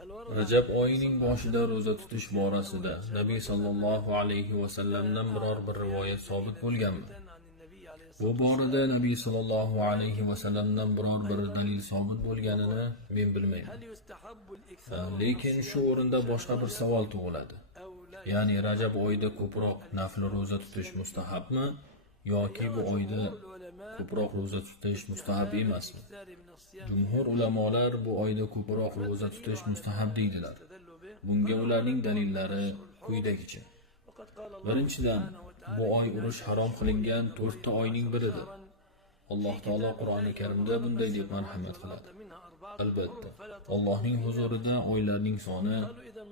Rajab oyining boshida ro'za tutish borasida Nabiy sallallohu alayhi va sallamdan biror bir rivoyat sobit bo'lganmi? Bu borada Nabiy sallallohu alayhi va sallamdan biror bir dalil sobit bo'lganini men bilmayman. Lekin shu o'rinda boshqa bir savol tug'iladi. Ya'ni Rajab oyida ko'proq nafl ro'za tutish mustahabmi yoki bu oyda ko'proq ro'za tutish mustahab emasmi? Jumhur ulamolar bu oyda ko'proq ro'za tutish mustahab deydilar. Bunga ularning dalillari quyidagicha. Birinchidan, bu oy urush harom qilingan 4 ta oyning biridir. Alloh taolo Qur'oni Karimda bunday deb marhamat qiladi. Albatta, Allohning huzurida oylarning soni,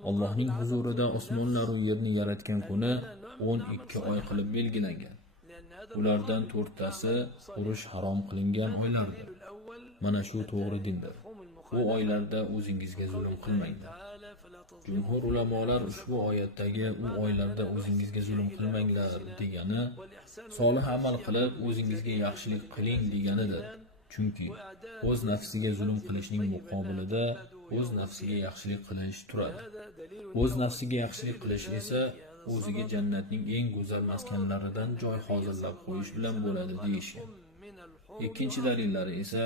Allohning huzurida osmonlar va yerni yaratgan kuni 12 oy qilib belgilangan. Ulardan 4 tasi urush harom qilingan oylardir. Mana shu to'g'ri dindir. Bu oylarda o'zingizga zulm qilmanglar. Jumhur ulamolar ushbu oyatdagi u oylarda o'zingizga zulm qilmanglar degani solih amal qilib o'zingizga yaxshilik qiling deganidir. Chunki o'z nafsiga zulm qilishning muqobilida o'z nafsiga yaxshilik qilish turadi. O'z nafsiga yaxshilik qilish esa o'ziga jannatning eng go'zal maskanlaridan joy hozirlab qo'yish bilan bo'ladi deyishgan. Ikkinchi dalillari esa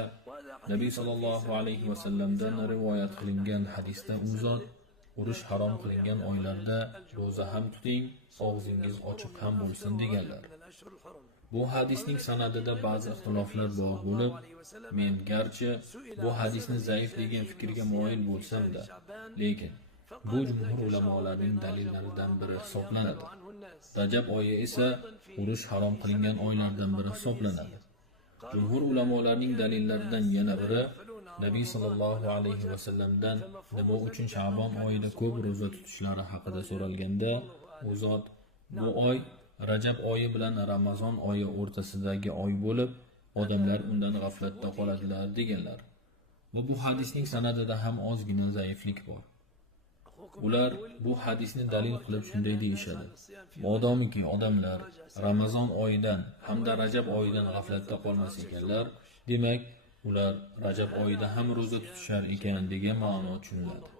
Nabiy sallallohu alayhi va sallamdan rivoyat qilingan hadisda u zot urush harom qilingan oylarda ro'za ham tuting, og'zingiz ochiq ham bo'lsin deganlar. Bu hadisning sanadida ba'zi ixtiloflar bor bo'lib, men garchi bu hadisni zaif degan fikrga moyil bo'lsam-da, lekin bu jumhur ulamolarning dalillaridan biri hisoblanadi. Rajab oyi esa urush harom qilingan oylardan biri hisoblanadi. Jumhur ulamolarning dalillaridan yana biri Nabiy sallallohu alayhi va sallamdan nima uchun Sha'bon oyida ko'p ro'za tutishlari haqida so'ralganda, u zot bu oy Rajab oyi bilan Ramazon oyi o'rtasidagi oy bo'lib, odamlar undan g'aflatda qoladilar deganlar. Va bu hadisning sanadida ham ozgina zaiflik bor. Ular bu hadisni dalil qilib shunday deyishadi. Modomiki odamlar Ramazon oyidan hamda Rajab oyidan g'aflatda qolmas ekanlar, demak ular Rajab oyida ham ro'za tutishar ekan degan ma'no tushuniladi.